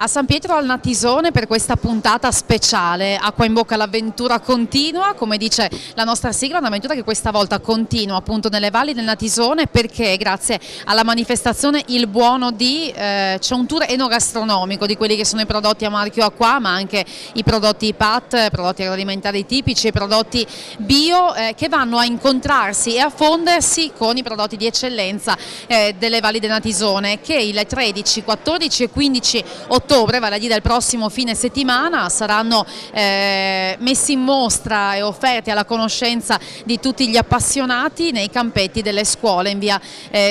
A San Pietro al Natisone per questa puntata speciale, acqua in bocca, l'avventura continua, come dice la nostra sigla, un'avventura che questa volta continua appunto nelle valli del Natisone, perché grazie alla manifestazione Il Buono Di c'è un tour enogastronomico di quelli che sono i prodotti a marchio Acqua, ma anche i prodotti PAT, prodotti agroalimentari tipici e prodotti bio che vanno a incontrarsi e a fondersi con i prodotti di eccellenza delle valli del Natisone, che il 13, 14 e 15 ottobre, vale a dire il prossimo fine settimana, saranno messi in mostra e offerti alla conoscenza di tutti gli appassionati nei campetti delle scuole in via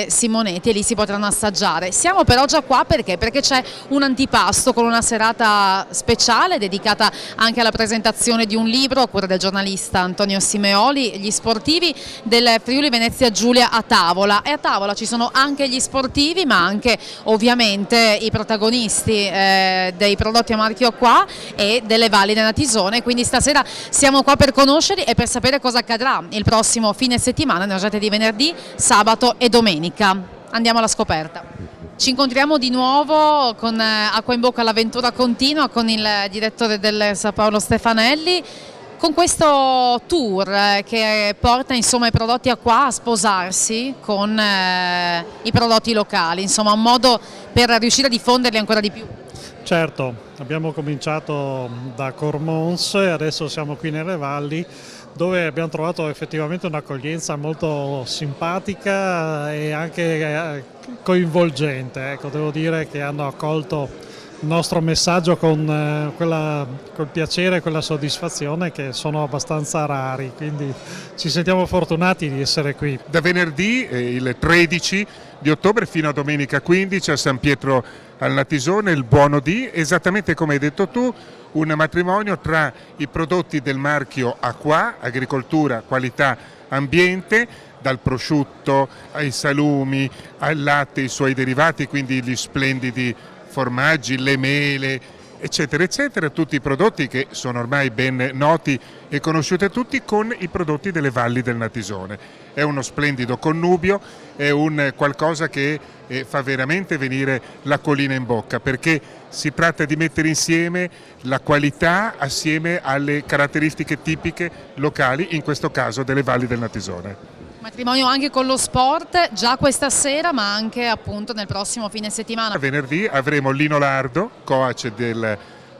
Simonetti, e lì si potranno assaggiare. Siamo però già qua perché c'è un antipasto con una serata speciale dedicata anche alla presentazione di un libro a cura del giornalista Antonio Simeoli, Gli sportivi del Friuli Venezia Giulia a tavola, e a tavola ci sono anche gli sportivi ma anche ovviamente i protagonisti dei prodotti a marchio Acqua e delle valli del Natisone, quindi stasera siamo qua per conoscerli e per sapere cosa accadrà il prossimo fine settimana nella giornata di venerdì, sabato e domenica. Andiamo alla scoperta. Ci incontriamo di nuovo con Acqua in bocca, l'avventura continua, con il direttore del San Paolo Stefanelli, con questo tour che porta insomma i prodotti Acqua a sposarsi con i prodotti locali, insomma un modo per riuscire a diffonderli ancora di più. Certo, abbiamo cominciato da Cormons e adesso siamo qui nelle valli, dove abbiamo trovato effettivamente un'accoglienza molto simpatica e anche coinvolgente. Ecco, devo dire che hanno accolto il nostro messaggio con col piacere e quella soddisfazione che sono abbastanza rari, quindi ci sentiamo fortunati di essere qui. Da venerdì il 13 di ottobre fino a domenica 15 a San Pietro al Natisone, Il Buono Di, esattamente come hai detto tu, un matrimonio tra i prodotti del marchio Acqua, agricoltura, qualità, ambiente, dal prosciutto ai salumi, al latte, i suoi derivati, quindi gli splendidi formaggi, le mele, eccetera eccetera, tutti i prodotti che sono ormai ben noti e conosciuti a tutti, con i prodotti delle valli del Natisone. È uno splendido connubio, è un qualcosa che fa veramente venire l'acquolina in bocca, perché si tratta di mettere insieme la qualità assieme alle caratteristiche tipiche locali, in questo caso delle valli del Natisone. Matrimonio anche con lo sport, già questa sera ma anche appunto nel prossimo fine settimana. Venerdì avremo Lino Lardo, coach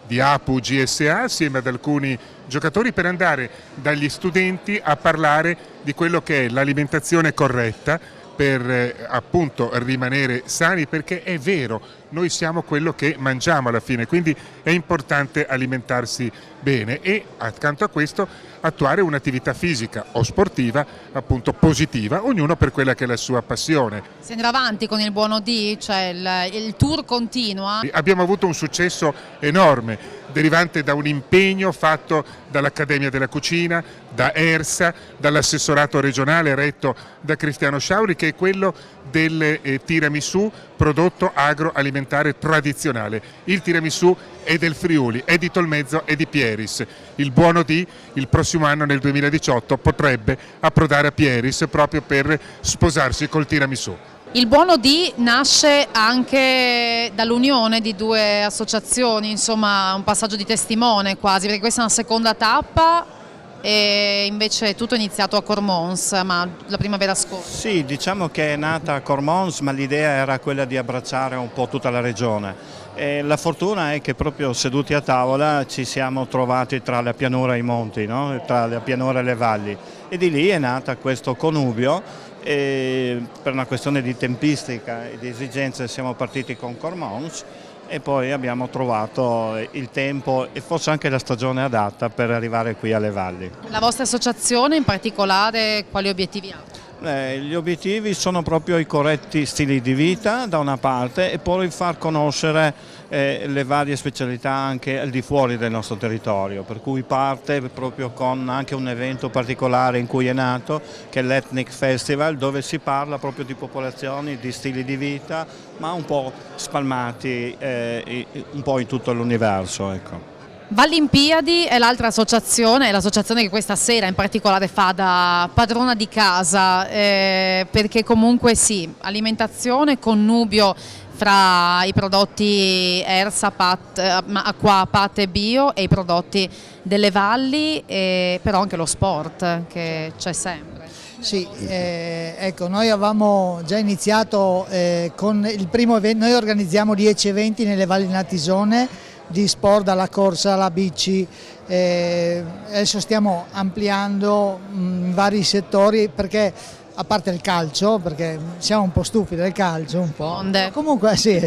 di APU GSA, assieme ad alcuni giocatori, per andare dagli studenti a parlare di quello che è l'alimentazione corretta per appunto rimanere sani, perché è vero, noi siamo quello che mangiamo alla fine, quindi è importante alimentarsi bene e accanto a questo attuare un'attività fisica o sportiva appunto positiva, ognuno per quella che è la sua passione. Si andrà avanti con Il Buono Di, cioè il tour continua. Abbiamo avuto un successo enorme derivante da un impegno fatto dall'Accademia della Cucina, da ERSA, dall'assessorato regionale retto da Cristiano Sciauri, che è quello del tiramisù, prodotto agroalimentare tradizionale. Il tiramisù è del Friuli, è di Tolmezzo e di Pieris. Il Buono Di il prossimo anno, nel 2018, potrebbe approdare a Pieris proprio per sposarsi col tiramisù. Il Buono Di nasce anche dall'unione di due associazioni, insomma un passaggio di testimone quasi, perché questa è una seconda tappa e invece tutto è iniziato a Cormons, ma la primavera scorsa. Sì, diciamo che è nata a Cormons, ma l'idea era quella di abbracciare un po' tutta la regione. E la fortuna è che proprio seduti a tavola ci siamo trovati tra la pianura e i monti, no? Tra la pianura e le valli, e di lì è nata questo connubio. E per una questione di tempistica e di esigenze siamo partiti con Cormons e poi abbiamo trovato il tempo e forse anche la stagione adatta per arrivare qui alle valli. La vostra associazione in particolare quali obiettivi ha? Gli obiettivi sono proprio i corretti stili di vita da una parte, e poi far conoscere le varie specialità anche al di fuori del nostro territorio, per cui parte proprio con anche un evento particolare in cui è nato, che è l'Ethnic Festival, dove si parla proprio di popolazioni, di stili di vita, ma un po' spalmati un po' in tutto l'universo. Ecco. Vallimpiadi è l'altra associazione, è l'associazione che questa sera in particolare fa da padrona di casa, perché comunque sì, alimentazione, connubio fra i prodotti Ersa, Acqua, Pat e Bio e i prodotti delle valli, però anche lo sport che c'è sempre. Sì, ecco, noi avevamo già iniziato con il primo evento, noi organizziamo 10 eventi nelle valli del Natisone, di sport, dalla corsa alla bici, adesso stiamo ampliando in vari settori, perché a parte il calcio, perché siamo un po' stufi del calcio, un po'. Onde. Comunque sì,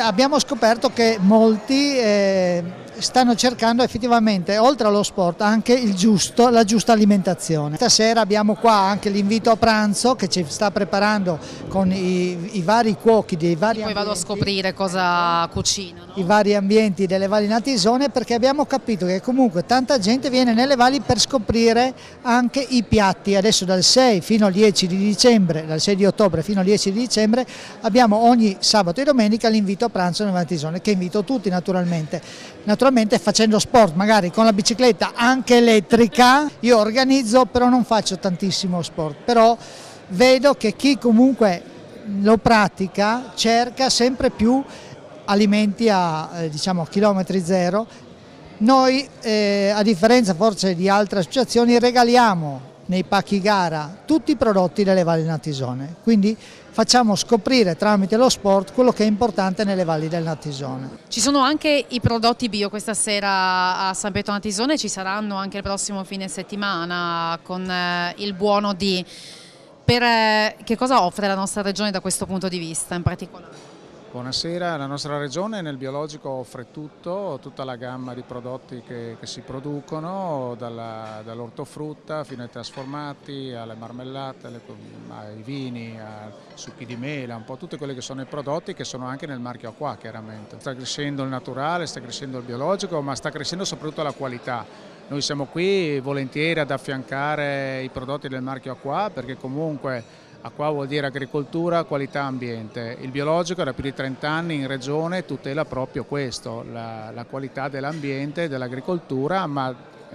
abbiamo scoperto che molti stanno cercando effettivamente, oltre allo sport, anche la giusta alimentazione. Stasera abbiamo qua anche l'invito a pranzo che ci sta preparando con i vari cuochi dei vari Poi ambienti. vado a scoprire cosa cucinano. I vari ambienti delle valli Natisone, perché abbiamo capito che comunque tanta gente viene nelle valli per scoprire anche i piatti. Adesso dal 6 fino al 10 di dicembre, dal 6 di ottobre fino al 10 di dicembre abbiamo ogni sabato e domenica l'invito a pranzo nelle Natisone, che invito tutti naturalmente facendo sport, magari con la bicicletta anche elettrica. Io organizzo, però non faccio tantissimo sport, però vedo che chi comunque lo pratica cerca sempre più alimenti a chilometri zero. Noi a differenza forse di altre associazioni regaliamo nei pacchi gara tutti i prodotti delle valli Natisone, quindi facciamo scoprire tramite lo sport quello che è importante nelle valli del Natisone. Ci sono anche i prodotti bio questa sera a San Pietro Natisone, ci saranno anche il prossimo fine settimana con il buono di... che cosa offre la nostra regione da questo punto di vista in particolare? Buonasera, la nostra regione nel biologico offre tutta la gamma di prodotti che si producono, dall'ortofrutta fino ai trasformati, alle marmellate, ai vini, ai succhi di mela, un po' tutti quelli che sono i prodotti che sono anche nel marchio Acqua, chiaramente. Sta crescendo il naturale, sta crescendo il biologico, ma sta crescendo soprattutto la qualità. Noi siamo qui volentieri ad affiancare i prodotti del marchio Acqua, perché comunque Acqua vuol dire agricoltura, qualità, ambiente. Il biologico da più di 30 anni in regione tutela proprio questo, la qualità dell'ambiente e dell'agricoltura, ma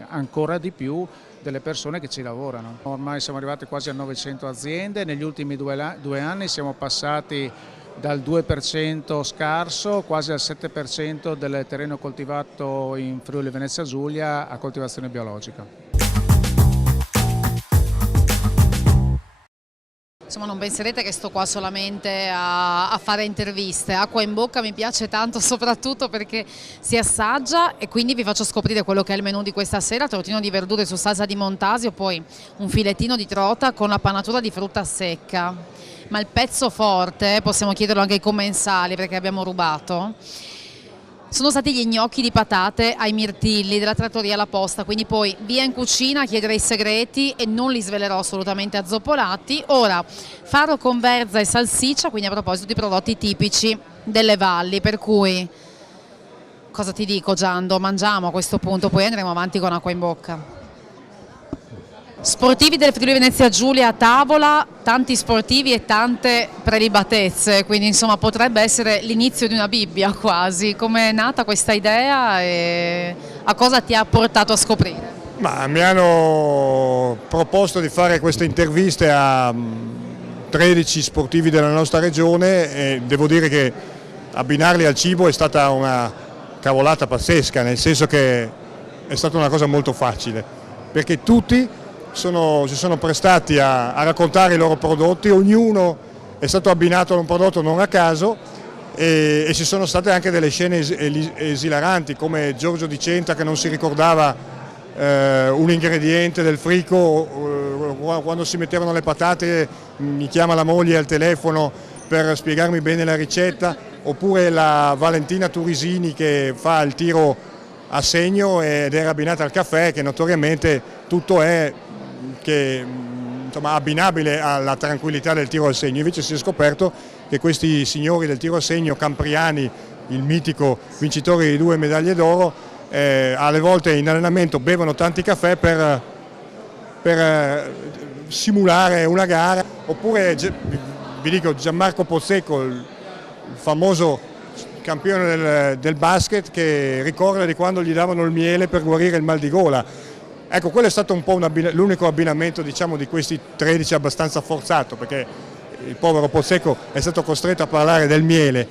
ancora di più delle persone che ci lavorano. Ormai siamo arrivati quasi a 900 aziende, negli ultimi due anni siamo passati dal 2% scarso quasi al 7% del terreno coltivato in Friuli Venezia Giulia a coltivazione biologica. Insomma, non penserete che sto qua solamente a fare interviste. Acqua in bocca mi piace tanto, soprattutto perché si assaggia, e quindi vi faccio scoprire quello che è il menù di questa sera: tortino di verdure su salsa di montasio, poi un filettino di trota con la pannatura di frutta secca. Ma il pezzo forte, possiamo chiederlo anche ai commensali perché abbiamo rubato, sono stati gli gnocchi di patate ai mirtilli della trattoria La Posta, quindi poi via in cucina a chiedere i segreti, e non li svelerò assolutamente a Zoppolati. Ora farro con verza e salsiccia, quindi a proposito di prodotti tipici delle valli, per cui cosa ti dico, Giando? Mangiamo a questo punto, poi andremo avanti con acqua in bocca. Sportivi del Friuli Venezia Giulia a tavola, tanti sportivi e tante prelibatezze, quindi insomma potrebbe essere l'inizio di una Bibbia quasi. Come è nata questa idea e a cosa ti ha portato a scoprire? Ma mi hanno proposto di fare queste interviste a 13 sportivi della nostra regione e devo dire che abbinarli al cibo è stata una cavolata pazzesca, nel senso che è stata una cosa molto facile, perché tutti si sono prestati a raccontare i loro prodotti, ognuno è stato abbinato a un prodotto non a caso, e ci sono state anche delle scene esilaranti, come Giorgio Di Centa che non si ricordava un ingrediente del frico, quando si mettevano le patate mi chiama la moglie al telefono per spiegarmi bene la ricetta, oppure la Valentina Turisini che fa il tiro a segno ed era abbinata al caffè, che notoriamente tutto è abbinabile alla tranquillità del tiro al segno. Invece si è scoperto che questi signori del tiro a segno, Campriani, il mitico vincitore di 2 medaglie d'oro, alle volte in allenamento bevono tanti caffè per simulare una gara. Oppure vi dico Gianmarco Pozzecco, il famoso campione del basket, che ricorda di quando gli davano il miele per guarire il mal di gola. Ecco, quello è stato un po' l'unico abbinamento, diciamo, di questi 13 abbastanza forzato, perché il povero Pozzecco è stato costretto a parlare del miele,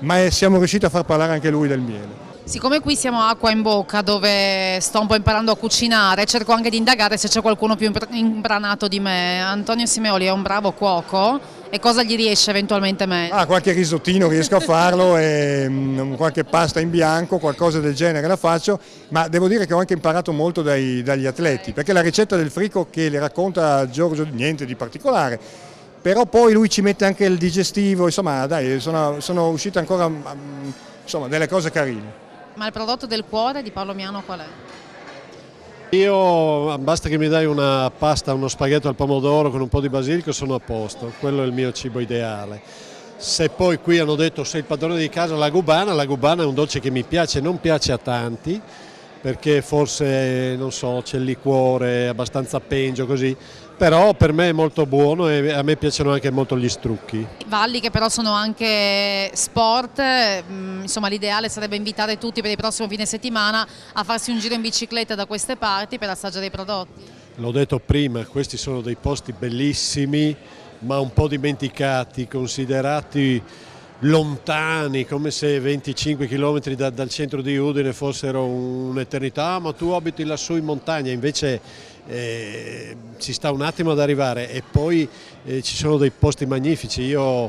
ma siamo riusciti a far parlare anche lui del miele. Siccome qui siamo a Acqua in Bocca, dove sto un po' imparando a cucinare, cerco anche di indagare se c'è qualcuno più imbranato di me. Antonio Simeoli è un bravo cuoco, e cosa gli riesce eventualmente meglio? Qualche risottino riesco a farlo, e qualche pasta in bianco, qualcosa del genere la faccio, ma devo dire che ho anche imparato molto dagli atleti, perché la ricetta del frico che le racconta Giorgio niente di particolare, però poi lui ci mette anche il digestivo, insomma dai, sono uscite ancora insomma, delle cose carine. Ma il prodotto del cuore di Paolo Miano qual è? Io basta che mi dai una pasta, uno spaghetto al pomodoro con un po' di basilico, sono a posto, quello è il mio cibo ideale. Se poi qui hanno detto sei il padrone di casa, la gubana è un dolce che mi piace, non piace a tanti, perché forse, non so, c'è il liquore, abbastanza pengio così, però per me è molto buono e a me piacciono anche molto gli strucchi. Valli che però sono anche sport, insomma l'ideale sarebbe invitare tutti per il prossimo fine settimana a farsi un giro in bicicletta da queste parti per assaggiare i prodotti. L'ho detto prima, questi sono dei posti bellissimi, ma un po' dimenticati, considerati lontani, come se 25 km dal centro di Udine fossero un'eternità, ma tu abiti lassù in montagna, invece ci sta un attimo ad arrivare, e poi ci sono dei posti magnifici. Io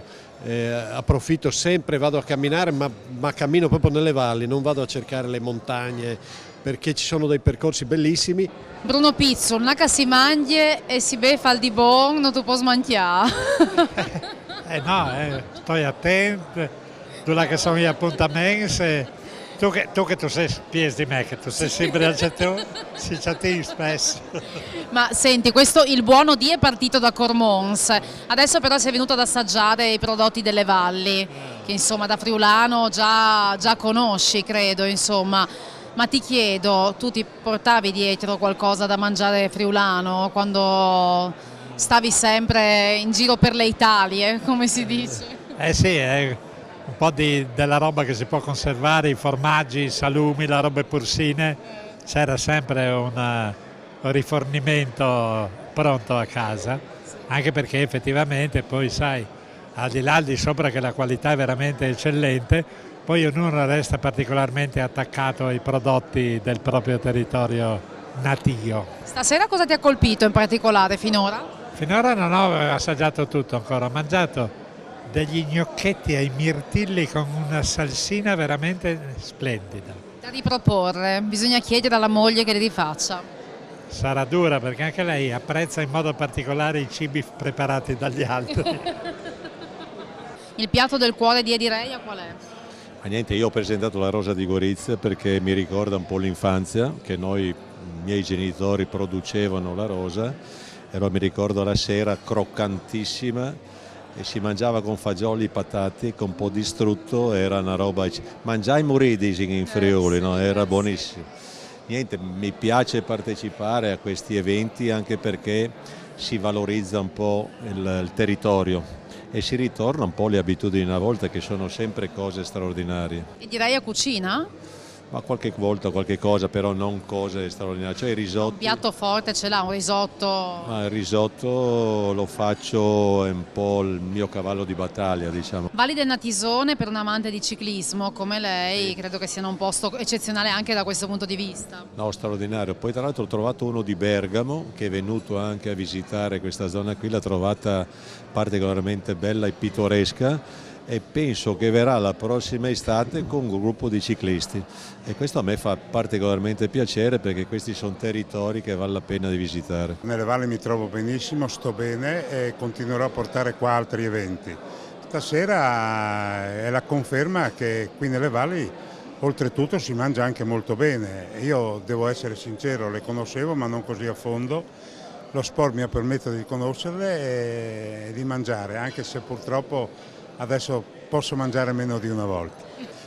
approfitto sempre, vado a camminare, ma cammino proprio nelle valli, non vado a cercare le montagne, perché ci sono dei percorsi bellissimi. Bruno Pizzul, una si mangia e si beffa al di bon, non tu puoi smangiare. No, stai attento, dove che sono gli appuntamenti, tu che sei più di me, che tu sei sempre al centro, si chattini spesso. Ma senti, questo il buono di è partito da Cormons, adesso però sei venuto ad assaggiare i prodotti delle valli, che insomma da friulano già conosci, credo, insomma. Ma ti chiedo, tu ti portavi dietro qualcosa da mangiare friulano quando stavi sempre in giro per le Italie, come si dice? Sì, è un po' della roba che si può conservare, i formaggi, i salumi, le robe porcine, c'era sempre un rifornimento pronto a casa, anche perché effettivamente poi sai, al di sopra che la qualità è veramente eccellente, poi ognuno resta particolarmente attaccato ai prodotti del proprio territorio natio. Stasera cosa ti ha colpito in particolare finora? Finora non ho assaggiato tutto ancora, ho mangiato degli gnocchetti ai mirtilli con una salsina veramente splendida. Da riproporre, bisogna chiedere alla moglie che li rifaccia. Sarà dura perché anche lei apprezza in modo particolare i cibi preparati dagli altri. Il piatto del cuore di Edireia qual è? Ma niente, io ho presentato la rosa di Gorizia perché mi ricorda un po' l'infanzia, che noi, i miei genitori, producevano la rosa, e mi ricordo la sera croccantissima, e si mangiava con fagioli, patate, con un po' di strutto, era una roba, mangiai moridi in Friuli, no? Era buonissimo. Niente, mi piace partecipare a questi eventi anche perché si valorizza un po' il territorio e si ritorna un po' alle abitudini una volta, che sono sempre cose straordinarie. E direi a cucina? Ma qualche volta qualche cosa, però non cose straordinarie, cioè i risotti. Un piatto forte ce l'ha, un risotto? Il risotto lo faccio, è un po' il mio cavallo di battaglia, diciamo. Valli del Natisone, per un amante di ciclismo come lei, Sì. credo che sia un posto eccezionale anche da questo punto di vista. No, straordinario. Poi tra l'altro ho trovato uno di Bergamo che è venuto anche a visitare questa zona qui, l'ha trovata particolarmente bella e pittoresca, e penso che verrà la prossima estate con un gruppo di ciclisti, e questo a me fa particolarmente piacere perché questi sono territori che vale la pena di visitare. Nelle valli mi trovo benissimo, sto bene e continuerò a portare qua altri eventi. Stasera è la conferma che qui nelle valli oltretutto si mangia anche molto bene. Io devo essere sincero, le conoscevo ma non così a fondo. Lo sport mi ha permesso di conoscerle e di mangiare, anche se purtroppo adesso posso mangiare meno di una volta.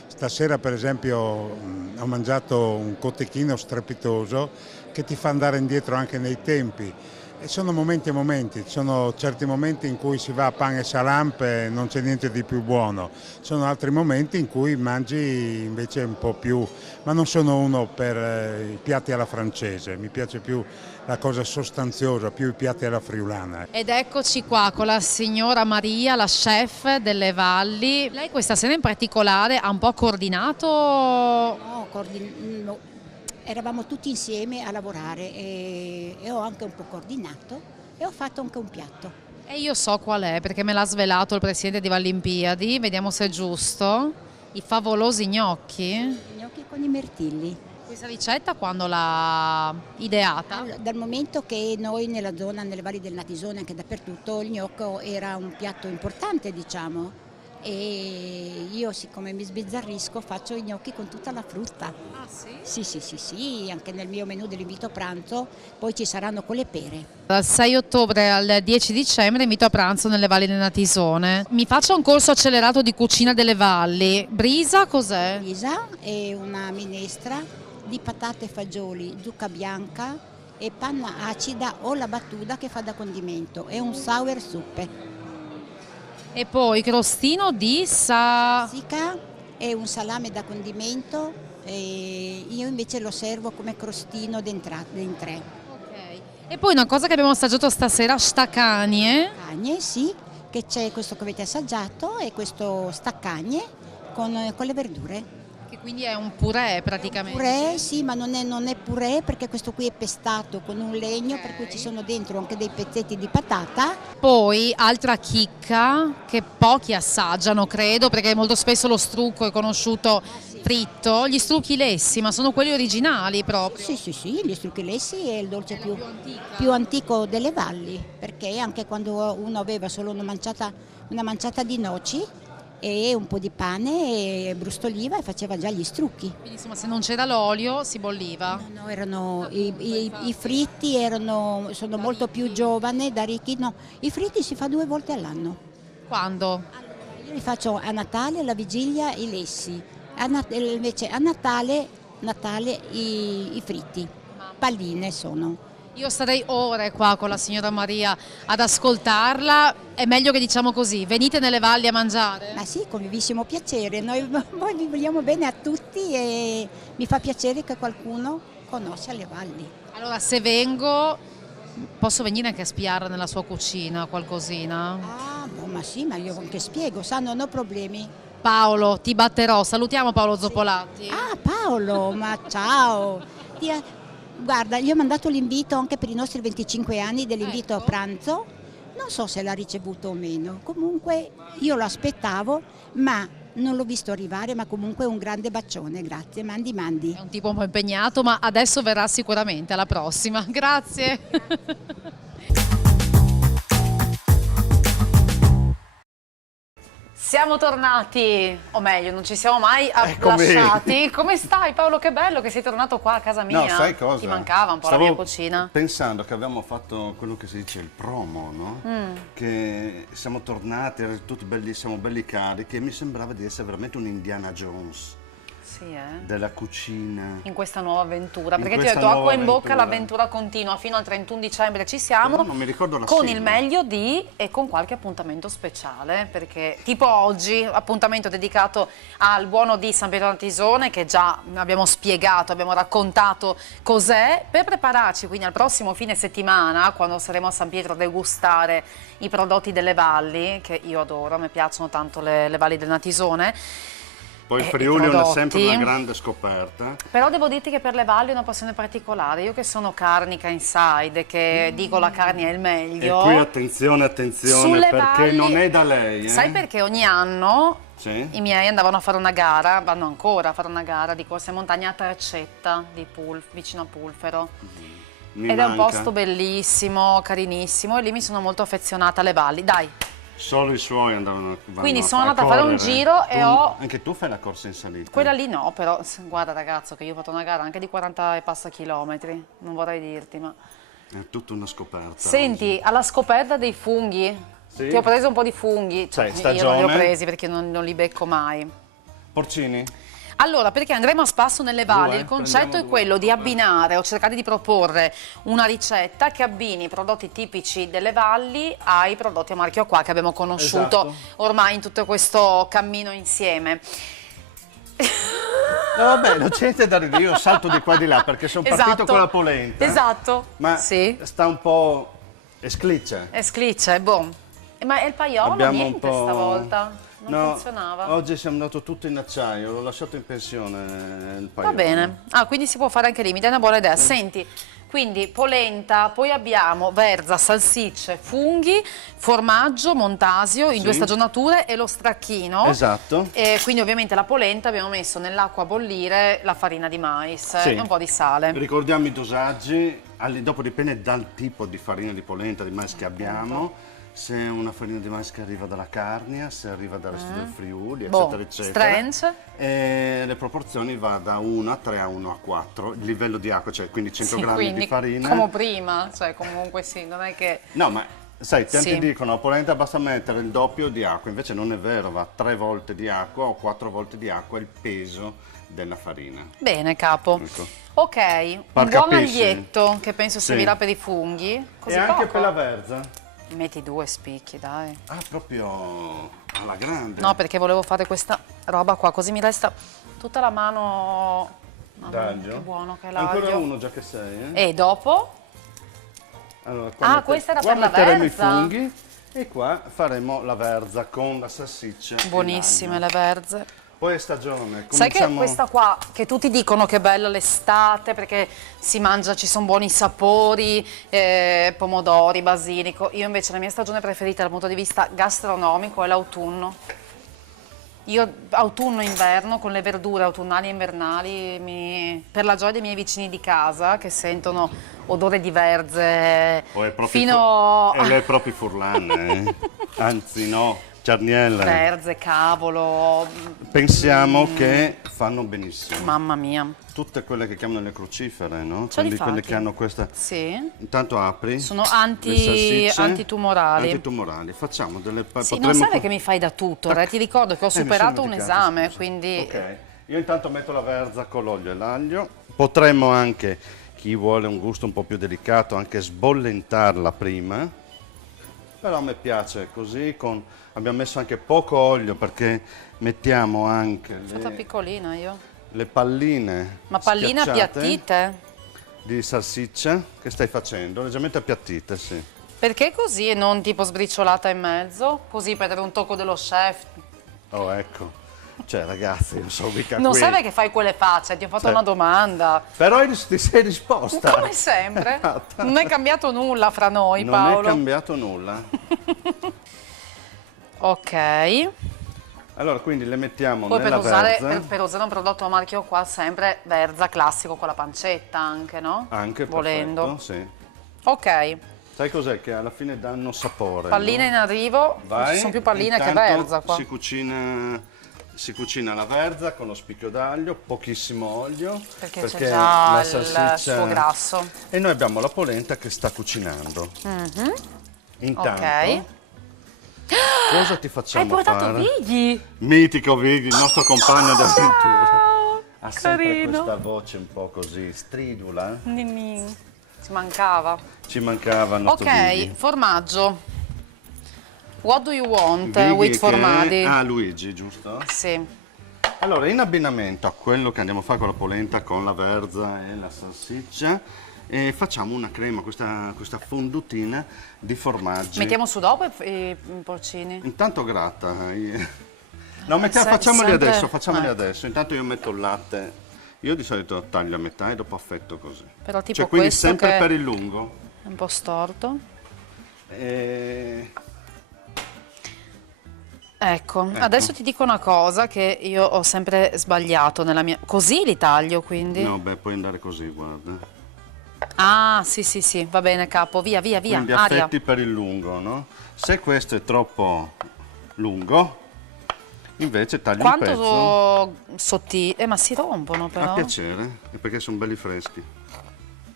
Stasera per esempio ho mangiato un cotechino strepitoso che ti fa andare indietro anche nei tempi. E sono momenti e momenti, sono certi momenti in cui si va a pane e salampe e non c'è niente di più buono, sono altri momenti in cui mangi invece un po' più, ma non sono uno per i piatti alla francese, mi piace più la cosa sostanziosa, più i piatti alla friulana. Ed eccoci qua con la signora Maria, la chef delle Valli. Lei questa sera in particolare ha un po' coordinato? No, no. Eravamo tutti insieme a lavorare e ho anche un po' coordinato e ho fatto anche un piatto. E io so qual è, perché me l'ha svelato il presidente di Vallimpiadi, vediamo se è giusto, i favolosi gnocchi. Gnocchi con i mirtilli. Questa ricetta quando l'ha ideata? Allora, dal momento che noi nella zona, nelle valli del Natisone, anche dappertutto, il gnocco era un piatto importante, diciamo. E io, siccome mi sbizzarrisco, faccio i gnocchi con tutta la frutta. Ah sì? Sì, anche nel mio menù dell'invito pranzo, poi ci saranno con le pere. Dal 6 ottobre al 10 dicembre invito a pranzo nelle Valli del Natisone. Mi faccio un corso accelerato di cucina delle valli. Brisa cos'è? Brisa è una minestra di patate e fagioli, zucca bianca e panna acida o la battuta che fa da condimento. È un sour soup. E poi crostino di Sica è un salame da condimento e io invece lo servo come crostino in tre. Ok. E poi una cosa che abbiamo assaggiato stasera, staccagne. Staccagne, sì, che c'è questo che avete assaggiato e questo staccagne con le verdure. Che quindi è un purè praticamente. Purè, sì, ma non è purè perché questo qui è pestato con un legno, okay, per cui ci sono dentro anche dei pezzetti di patata. Poi altra chicca che pochi assaggiano, credo, perché molto spesso lo strucco è conosciuto fritto, gli strucchi lessi, ma sono quelli originali proprio. Sì, gli strucchi lessi è il dolce più antico delle valli, perché anche quando uno aveva solo una manciata di noci e un po' di pane e brustoliva e faceva già gli strucchi. Quindi insomma se non c'era l'olio si bolliva? No, erano i fritti sono molto più giovani, da ricchi, no, i fritti si fa 2 volte all'anno. Quando? Allora, io li faccio a Natale, alla vigilia i lessi, invece a Natale i fritti, palline sono. Io starei ore qua con la signora Maria ad ascoltarla, è meglio che diciamo così, venite nelle valli a mangiare? Ma sì, con vivissimo piacere, noi vi vogliamo bene a tutti e mi fa piacere che qualcuno conosca le valli. Allora se vengo, posso venire anche a spiare nella sua cucina qualcosina? Ah, ma sì, ma io anche spiego, non ho problemi. Paolo, ti batterò, salutiamo Paolo Zoppolatti. Ah, Paolo, ma ciao! Guarda, gli ho mandato l'invito anche per i nostri 25 anni dell'invito a pranzo, non so se l'ha ricevuto o meno, comunque io lo aspettavo, ma non l'ho visto arrivare, ma comunque un grande bacione, grazie, mandi. È un tipo un po' impegnato, ma adesso verrà sicuramente, alla prossima, grazie. Siamo tornati, o meglio, non ci siamo mai lasciati. Come stai Paolo? Che bello che sei tornato qua a casa mia. No, sai cosa? Ti mancava un po' la mia cucina. Pensando che abbiamo fatto quello che si dice il promo, no? Che siamo tornati, tutti belli, siamo belli carichi e mi sembrava di essere veramente un Indiana Jones. Sì, della cucina. In questa nuova avventura, perché ti ho detto acqua in bocca, l'avventura continua fino al 31 dicembre ci siamo. Non mi ricordo la con sigla. Il meglio di e con qualche appuntamento speciale, perché tipo oggi appuntamento dedicato al buono di San Pietro Natisone, che già abbiamo spiegato, abbiamo raccontato cos'è, per prepararci quindi al prossimo fine settimana, quando saremo a San Pietro a degustare i prodotti delle valli, che io adoro, a me piacciono tanto le valli del Natisone. Poi il Friuli è sempre una grande scoperta. Però devo dirti che per le valli ho una passione particolare. Io che sono carnica inside, che dico la carne è il meglio. E qui attenzione, perché valli, non è da lei. Sai perché ogni anno i miei andavano a fare una gara, vanno ancora a fare una gara di corsa in montagna a Tercetta, vicino a Pulfero. Ed è un posto bellissimo, carinissimo, e lì mi sono molto affezionata alle valli. Dai! Solo i suoi andavano Quindi sono andata a fare un giro e Anche tu fai la corsa in salita? Quella lì no, però guarda ragazzo che io ho fatto una gara anche di 40 e passa chilometri, non vorrei dirti, ma... È tutta una scoperta. Senti, alla scoperta dei funghi, ti ho preso un po' di funghi, Stagione. Io non li ho presi perché non li becco mai. Porcini? Allora, perché andremo a spasso nelle valli, il concetto è quello di abbinare o cercare di proporre una ricetta che abbini i prodotti tipici delle valli ai prodotti a marchio qua che abbiamo conosciuto ormai in tutto questo cammino insieme. No, vabbè, non c'è niente da ridere, io salto di qua e di là perché sono partito con la polenta. Esatto. Ma sta un po' escliccia. Escliccia, boh. Ma è il paiolo? Abbiamo Niente un po'... stavolta. Non funzionava. Oggi siamo andati tutto in acciaio, l'ho lasciato in pensione il paiolo. Va bene. Ah, quindi si può fare anche lì, mi dai una buona idea. Senti, quindi polenta, poi abbiamo verza, salsicce, funghi, formaggio, montasio in 2 stagionature e lo stracchino. Esatto. E quindi ovviamente la polenta abbiamo messo nell'acqua a bollire la farina di mais e un po' di sale. Ricordiamo i dosaggi, dopo dipende dal tipo di farina di polenta, di mais che abbiamo. Se è una farina di mais che arriva dalla Carnia, se arriva dal resto del Friuli, eccetera, eccetera. Strange. E le proporzioni va da 1 a 3 a 1 a 4, il livello di acqua, cioè quindi 100 grammi di farina. Come prima, cioè comunque sì, non è che... No, ma sai, tanti dicono la polenta basta mettere il doppio di acqua, invece non è vero, va 3 volte di acqua o 4 volte di acqua il peso della farina. Bene, capo. Ecco. Ok, un buon aglietto che penso servirà per i funghi. Così e anche poco? per la verza. Metti 2 spicchi, dai. Ah, proprio alla grande. No, perché volevo fare questa roba qua, così mi resta tutta la mano. D'aglio? Che buono che è l'aglio. Ancora uno già che sei, E dopo? Allora, questa era per la metteremo verza? i funghi e qua faremo la verza con la salsiccia. Buonissime le verze. Poi è stagione. Sai che questa qua, che tutti dicono che è bella l'estate perché si mangia, ci sono buoni sapori, pomodori, basilico. Io invece la mia stagione preferita dal punto di vista gastronomico è l'autunno. Io autunno-inverno con le verdure autunnali e invernali, per la gioia dei miei vicini di casa che sentono odore di verze fino a... le proprie furlane, anzi no. Cernielle. Verze, cavolo. Pensiamo che fanno benissimo. Mamma mia. Tutte quelle che chiamano le crucifere, no? Quelle che hanno questa. Sì. Intanto apri. Sono antitumorali. Antitumorali. Facciamo delle. Sì, non serve che mi fai da tutor, ti ricordo che ho superato un esame, quindi. Ok. Io intanto metto la verza con l'olio e l'aglio. Potremmo anche, chi vuole un gusto un po' più delicato, anche sbollentarla prima. Però a me piace così, abbiamo messo anche poco olio perché mettiamo anche fatta piccolina io. Le palline. Ma palline appiattite? Di salsiccia che stai facendo, leggermente appiattite, sì. Perché così e non tipo sbriciolata in mezzo? Così per dare un tocco dello chef. Oh, ecco. Cioè, ragazzi, non so mica non qui. serve che fai quelle facce, ti ho fatto una domanda. Però ti sei risposta. Come sempre. Non è cambiato nulla fra noi, Paolo. Non è cambiato nulla. Ok. Allora, quindi le mettiamo poi nella verza. Per usare un prodotto a marchio qua, sempre verza classico con la pancetta anche, no? Anche, volendo. Perfetto, sì. Ok. Sai cos'è? Che alla fine danno sapore. Palline in arrivo, ci sono più palline che verza qua. Si cucina la verza con lo spicchio d'aglio, pochissimo olio. Perché c'è già la salsiccia... il suo grasso. E noi abbiamo la polenta che sta cucinando. Intanto, cosa ti facciamo fare? Hai portato Vighi? Mitico Vighi, il nostro compagno d'avventura. Ha sempre questa voce un po' così stridula. Ci mancava. Ci mancava il nostro Vighi. Formaggio. What do you want Vighi with formaggi? Luigi, giusto? Sì. Allora, in abbinamento a quello che andiamo a fare con la polenta, con la verza e la salsiccia, facciamo una crema, questa fondutina di formaggi. Mettiamo su dopo i porcini? Intanto gratta. No, facciamoli adesso. Intanto io metto il latte. Io di solito taglio a metà e dopo affetto così. Però tipo cioè, quindi questo sempre che per il lungo. È un po' storto. Ecco, adesso ti dico una cosa che io ho sempre sbagliato nella mia... Così li taglio, quindi? No, beh, puoi andare così, guarda. Ah, sì, va bene, capo, via, quindi affetti per il lungo, no? Se questo è troppo lungo, invece taglio un pezzo. Quanto sottile? Ma si rompono però. A piacere, perché sono belli freschi.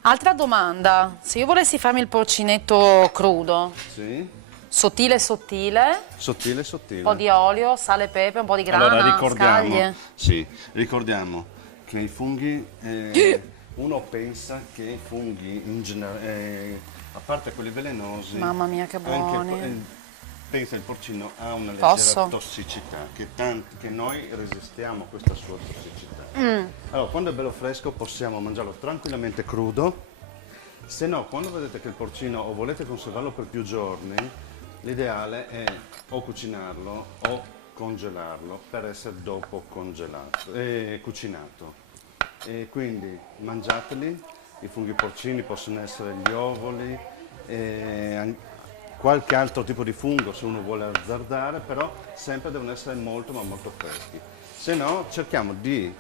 Altra domanda, se io volessi farmi il porcinetto crudo, sì, Sottile sottile, Sottile sottile. un po' di olio, sale, pepe, un po' di grana, Allora ricordiamo, scaglie. sì, ricordiamo che i funghi, uno pensa che i funghi in generale, a parte quelli velenosi, Mamma mia, che buoni. pensa il porcino ha una leggera Posso? tossicità, che noi resistiamo a questa sua tossicità. Allora, quando è bello fresco possiamo mangiarlo tranquillamente crudo, se no, quando vedete che il porcino o volete conservarlo per più giorni, l'ideale è o cucinarlo o congelarlo per essere dopo cucinato. E quindi mangiateli, i funghi porcini possono essere gli ovoli, qualche altro tipo di fungo se uno vuole azzardare, però sempre devono essere molto ma molto freschi. Se no cerchiamo di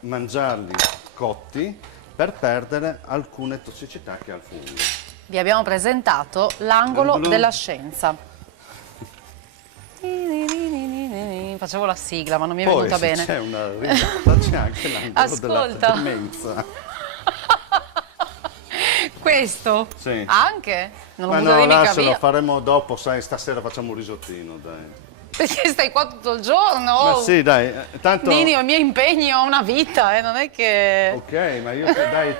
mangiarli cotti per perdere alcune tossicità che ha il fungo. Vi abbiamo presentato l'angolo della scienza. Facevo la sigla, ma non mi è venuta bene. C'è una risata, c'è anche l'angolo della demenza. Questo? Sì. Anche? Non lo Ma butterei no, mica là se lo via. faremo dopo, sai, stasera facciamo un risottino, dai. Perché stai qua tutto il giorno? Ma sì, dai, tanto... Nini, ho il mio impegno, ho una vita, non è che... Ok, ma io dai,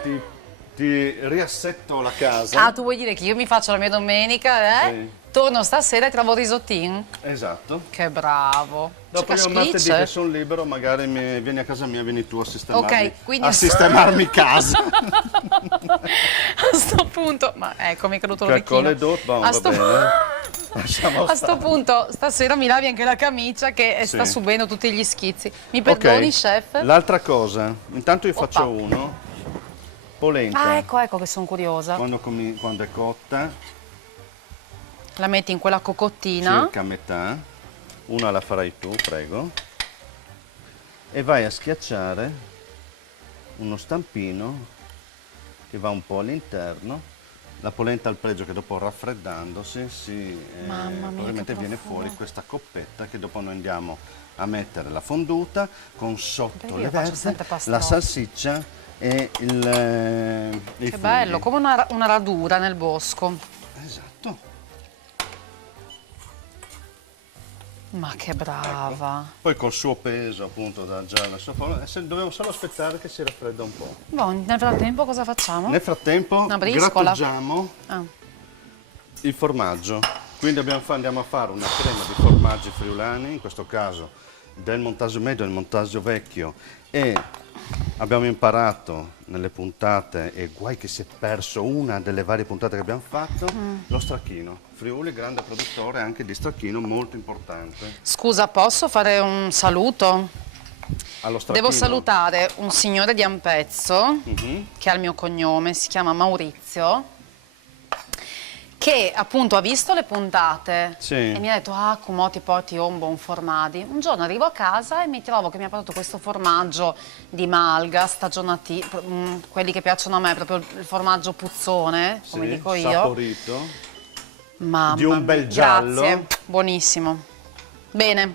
ti riassetto la casa. Ah, tu vuoi dire che io mi faccio la mia domenica, Sì. Torno stasera e trovo il risottin? Esatto. Che bravo. Dopo C'è io martedì Casclicce? che sono libero, magari vieni a casa mia, vieni tu a sistemarmi, Ok, quindi... a sistemarmi casa. A sto punto... Ma ecco, mi è caduto l'orecchino. Va bene. Lasciamo A sto punto, stasera mi lavi anche la camicia che Sì. sta subendo tutti gli schizzi. Mi perdoni, Ok, chef? l'altra cosa, intanto io faccio uno, polenta, Ah, ecco che sono curiosa. quando è cotta, La metti in quella cocottina. circa a metà, una la farai tu, prego, e vai a schiacciare uno stampino che va un po' all'interno. La polenta al pregio che dopo raffreddandosi Mamma mia, probabilmente che viene profumo. fuori questa coppetta che dopo noi andiamo a mettere la fonduta con sotto Perché le io faccio verze, sempre pasta la rossa. salsiccia e i Che bello, funghi. come una radura nel bosco. Esatto. Ma che brava. Poi col suo peso appunto da già la sua forma, dobbiamo solo aspettare che si raffredda un po'. Boh, nel frattempo cosa facciamo? Nel frattempo Una briscola. grattugiamo Ah. il formaggio. Quindi andiamo a fare una crema di formaggi friulani, in questo caso del Montasio Medio e del Montasio Vecchio, e abbiamo imparato nelle puntate, e guai che si è perso una delle varie puntate che abbiamo fatto, lo stracchino. Friuli, grande produttore anche di stracchino, molto importante. Scusa, posso fare un saluto? Allo stracchino. Devo salutare un signore di Ampezzo, Mhm. che ha il mio cognome, si chiama Maurizio, che appunto ha visto le puntate Sì. e mi ha detto: ah, come ti porti un buon formaggi. Un giorno arrivo a casa e mi trovo che mi ha portato questo formaggio di malga, stagionati, quelli che piacciono a me, proprio il formaggio puzzone, come Sì, dico io. saporito. Mamma Di un bel mia, giallo. Grazie, buonissimo. Bene.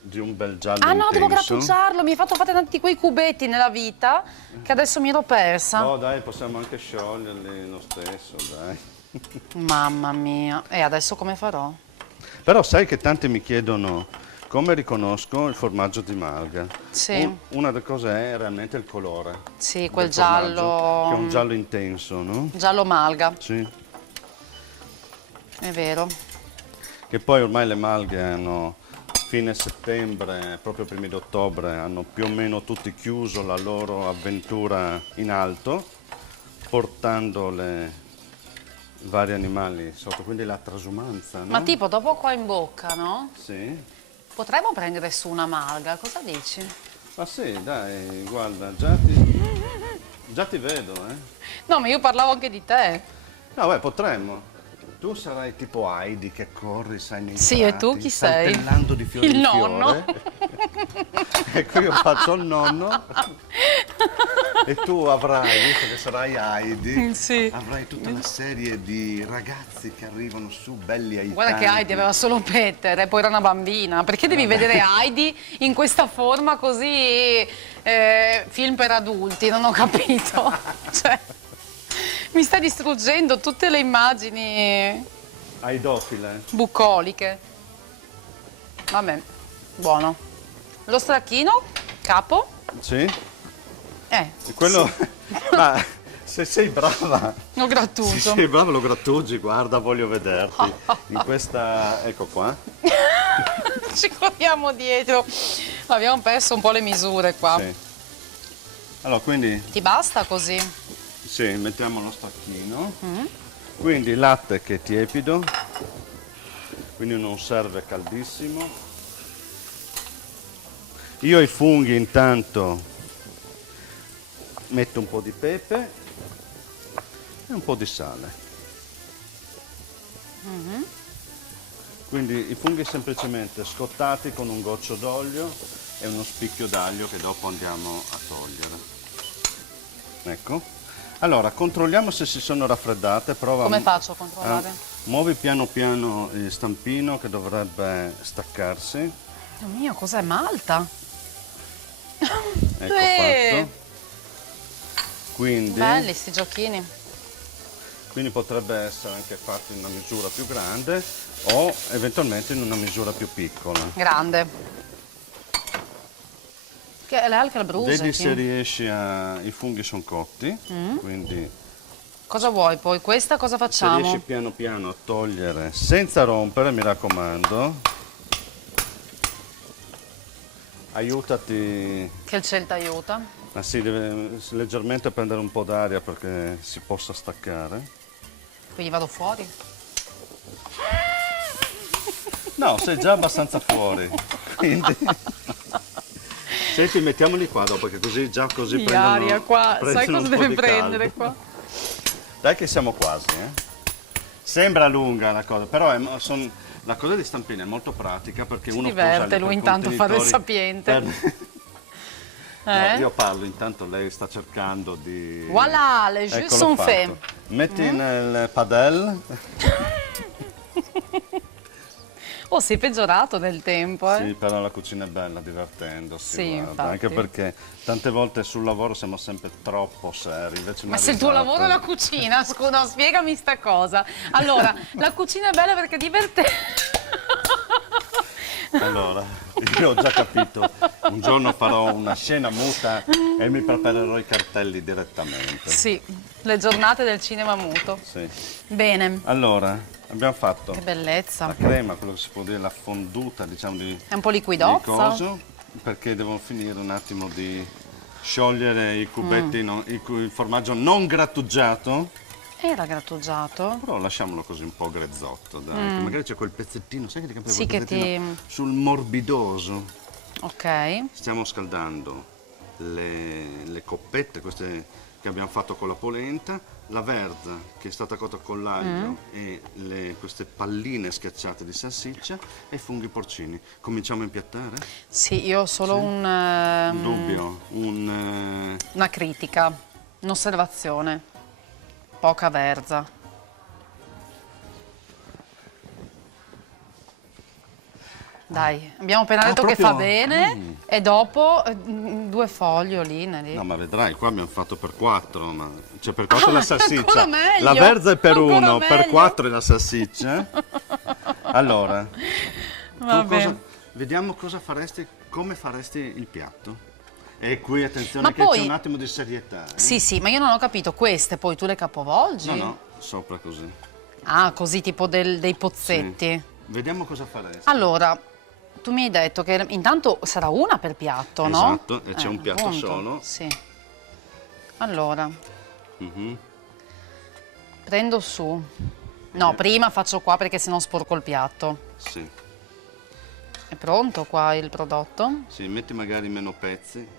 Di un bel giallo Ah no, devo intenso. grattugiarlo, mi hai fatto fare tanti quei cubetti nella vita che adesso mi ero persa. No dai, possiamo anche scioglierli lo stesso, dai. Mamma mia, e adesso come farò? Però sai che tanti mi chiedono come riconosco il formaggio di malga. Sì. Una delle cose è realmente il colore. Sì, quel del formaggio, giallo, che è un giallo intenso, no? giallo malga, Sì. è vero. Che poi ormai le malghe hanno fine settembre, proprio primi d'ottobre, hanno più o meno tutti chiuso la loro avventura in alto, portando le vari animali sotto, quindi la trasumanza, no? Ma tipo dopo qua in bocca, no? Sì. Potremmo prendere su una malga, cosa dici? Ma sì, dai, guarda, già ti vedo, eh. No, ma io parlavo anche di te. No, beh, potremmo. Tu sarai tipo Heidi che corri, sai, nei Sì, e prati, tu chi sei? saltellando di fiore Il in nonno. fiore. Ecco, io faccio il nonno e tu avrai, visto che sarai Heidi, Sì. avrai tutta una serie di ragazzi che arrivano su belli aiutanti. Guarda che Heidi aveva solo Peter e poi era una bambina. Perché devi vedere Heidi in questa forma così film per adulti? Non ho capito. Cioè, mi sta distruggendo tutte le immagini. Aidofile. bucoliche. Vabbè, buono. Lo stracchino, capo. Sì? E quello... Ma se sei brava... Lo grattuso. Se sei brava lo grattugi, guarda, voglio vederti. In questa... Ecco qua. Ci corriamo dietro. Abbiamo perso un po' le misure qua. Sì. Allora, quindi... Ti basta così? Sì, mettiamo lo stacchino. Quindi latte che è tiepido, quindi non serve caldissimo. Io ai funghi intanto metto un po' di pepe e un po' di sale. Quindi i funghi semplicemente scottati con un goccio d'olio e uno spicchio d'aglio che dopo andiamo a togliere. Ecco. Allora, controlliamo se si sono raffreddate. Prova. Come faccio a controllare? Muovi piano piano il stampino che dovrebbe staccarsi. Dio mio, cos'è? Malta? Ecco fatto. Quindi, Belli sti giochini. quindi potrebbe essere anche fatto in una misura più grande o eventualmente in una misura più piccola. Grande. Che le alche bruciano. Vedi se riesci a... I funghi sono cotti, quindi Cosa vuoi poi? Questa cosa se facciamo? riesci piano piano a togliere senza rompere, mi raccomando, aiutati. Che il Celta aiuta. Ah sì, deve leggermente prendere un po' d'aria perché si possa staccare. Quindi vado fuori. No, sei già abbastanza fuori. Quindi... Senti, mettiamoli qua dopo, che così già così Di prendono, aria qua. Sai prendono cosa un po' deve di prendere caldo. qua? Dai che siamo quasi, Sembra lunga la cosa, però la cosa di stampini è molto pratica perché Si uno diverte può usarli lui per intanto a fare il contenitori, sapiente. No, io parlo, intanto lei sta cercando di... Voilà, le jus Eccolo sont fatto. faits. Metti nel padel. Oh, sei peggiorato nel tempo, Sì, però la cucina è bella, divertendosi. Sì, guarda. infatti. Anche perché tante volte sul lavoro siamo sempre troppo seri. Invece Ma una se il tuo risata- lavoro è la cucina, scusa, no, spiegami sta cosa. Allora, la cucina è bella perché è divertente. Allora, io ho già capito. Un giorno farò una scena muta e mi preparerò i cartelli direttamente. Sì, le giornate del cinema muto. Sì. Bene, Allora, abbiamo fatto che bellezza. la crema, quello che si può dire, la fonduta, diciamo, di È un po' di liquidozza. coso, perché devono finire un attimo di sciogliere i cubetti, il formaggio non grattugiato, Era grattugiato? però lasciamolo così un po' grezzotto, dai, che magari c'è quel pezzettino, sai che ti capita Sì, quel che pezzettino sul morbidoso. Ok. Stiamo scaldando le coppette, queste che abbiamo fatto con la polenta, la verza che è stata cotta con l'aglio e queste palline schiacciate di salsiccia e i funghi porcini. Cominciamo a impiattare? Sì, io ho solo Un un, dubbio, una critica, un'osservazione. Poca verza. Dai, abbiamo appena detto che fa proprio? bene e dopo 2 foglioline lì. No, ma vedrai, qua abbiamo fatto per 4, ma cioè per 4 la salsiccia. ancora meglio, La verza è per ancora 1, per meglio. 4 è la salsiccia. Allora, Vabbè. vediamo cosa faresti, come faresti il piatto. E qui attenzione Ma che poi- c'è un attimo di serietà. Sì, sì, ma io non ho capito, queste poi tu le capovolgi? No, no, sopra così. Ah, così tipo dei pozzetti. Sì. Vediamo cosa faresti. Allora, tu mi hai detto che intanto sarà una per piatto, no? Esatto, e c'è un piatto appunto, solo. Sì. Allora, Mhm. prendo su. No, prima faccio qua perché sennò sporco il piatto. Sì. È pronto qua il prodotto? Sì, metti magari meno pezzi.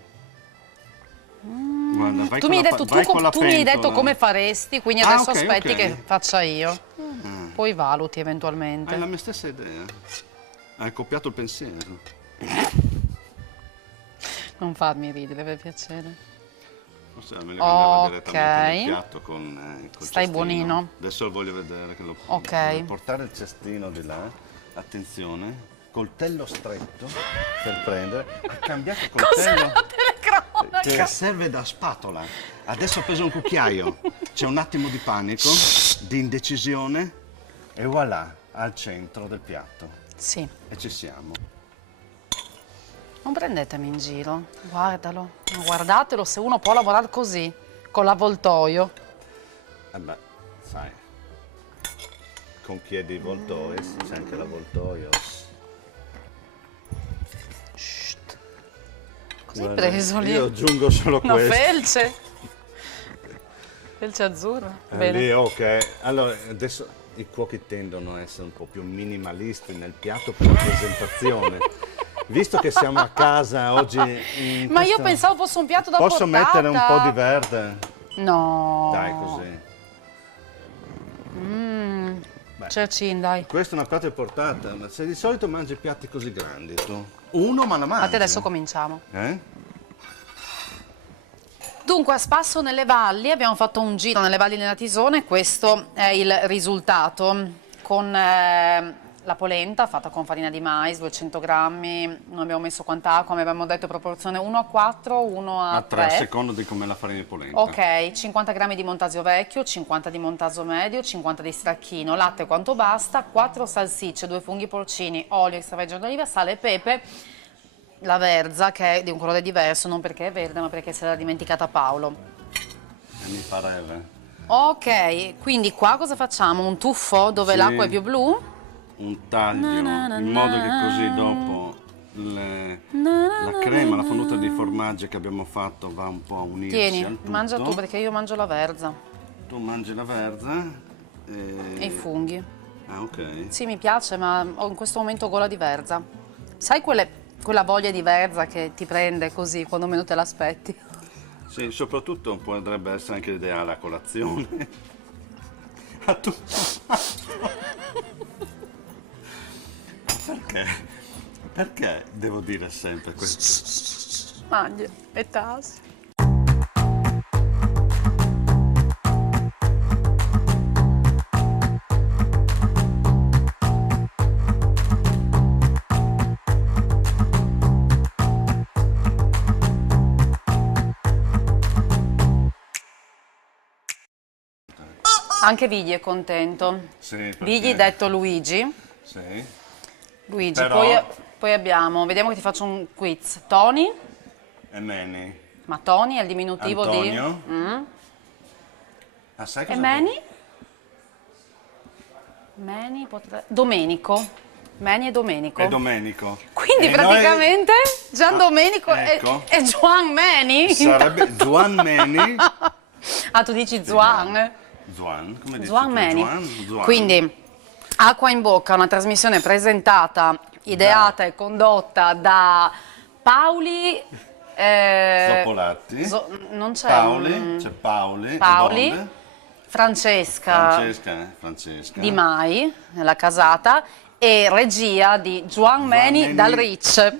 Guarda, vai Tu con mi hai la detto, vai con la tu mi hai detto pentola. come faresti, quindi Ah, adesso ok, aspetti ok. che faccia io. Ah. Poi valuti eventualmente. Hai la mia stessa idea. Hai copiato il pensiero. Non farmi ridere, per piacere. Forse è meglio che andava Ok. direttamente nel piatto con col Stai cestino. buonino. Adesso lo voglio vedere. Che Ok. devo portare il cestino di là. Attenzione. Coltello stretto per prendere. Ha cambiato il Cos'è coltello. la telecronaca? Che serve da spatola. Adesso ho preso un cucchiaio. C'è un attimo di panico, di indecisione. E voilà, al centro del piatto. Sì. E ci siamo. Non prendetemi in giro, guardalo, guardatelo se uno può lavorare così, con l'avvoltoio. Beh, sai, con chi è di voltoio, c'è anche l'avvoltoio. Shht. Cosa hai Guarda, preso lì? io aggiungo solo una questo. felce? Felce azzurra? Bene. Lì, ok. Allora, adesso i cuochi tendono a essere un po' più minimalisti nel piatto per la presentazione. Visto che siamo a casa oggi... Ma io pensavo fosse un piatto da Posso portata. mettere un po' di verde? No. Dai, così. Cercin, dai. Questo è una piatto di portata, ma se di solito mangi piatti così grandi tu? Uno ma la mangi? A te adesso cominciamo. Eh? Dunque, a spasso nelle valli, abbiamo fatto un giro nelle valli della Tisone, questo è il risultato, con la polenta fatta con farina di mais, 200 grammi, non abbiamo messo quanta acqua, come abbiamo detto proporzione 1 a 4, 1 a 3. A 3, secondo di com'è la farina di polenta. Ok, 50 grammi di montasio vecchio, 50 di montasio medio, 50 di stracchino, latte quanto basta, 4 salsicce, 2 funghi porcini, olio extravergine d'oliva, sale e pepe, la verza che è di un colore diverso, non perché è verde ma perché se l'ha dimenticata Paolo. Mi pareva. Ok, quindi qua cosa facciamo? Un tuffo dove Sì. l'acqua è più blu? Un taglio, in modo che così dopo la crema, la fonduta di formaggi che abbiamo fatto va un po' a unirsi al Tieni, tutto. mangia tu perché io mangio la verza Tu mangi la verza e i funghi. Ah, ok. Sì, mi piace, ma ho in questo momento gola di verza. Sai quella voglia di verza che ti prende così quando meno te l'aspetti? Sì, soprattutto potrebbe essere anche l'ideale a colazione. A tutto. Perché devo dire sempre questo? Mangia e tasi. Anche Vigli è contento. Sì, perché? Vigli detto Luigi. Sì. Luigi, Però- poi abbiamo, vediamo che ti faccio un quiz. Tony, E Manny. ma Tony è il diminutivo Antonio. di... Ah, sai E cosa? Manny? Manny potrebbe... Domenico. Manny e Domenico. È Domenico. Quindi E praticamente Gian Ah, Domenico ecco. è Juan Manny. Sarebbe Juan Manny. Ah, tu dici Juan? Juan, come dici Juan tu? Manny. Juan. Quindi, Acqua in Bocca, una trasmissione presentata, ideata e condotta da Paoli... Zoppolatti. Non c'è Paoli, c'è Paoli. Paoli, Yvonne. Francesca Francesca. Di Mai, nella casata, e regia di Juan Manny Manny. dal Rich.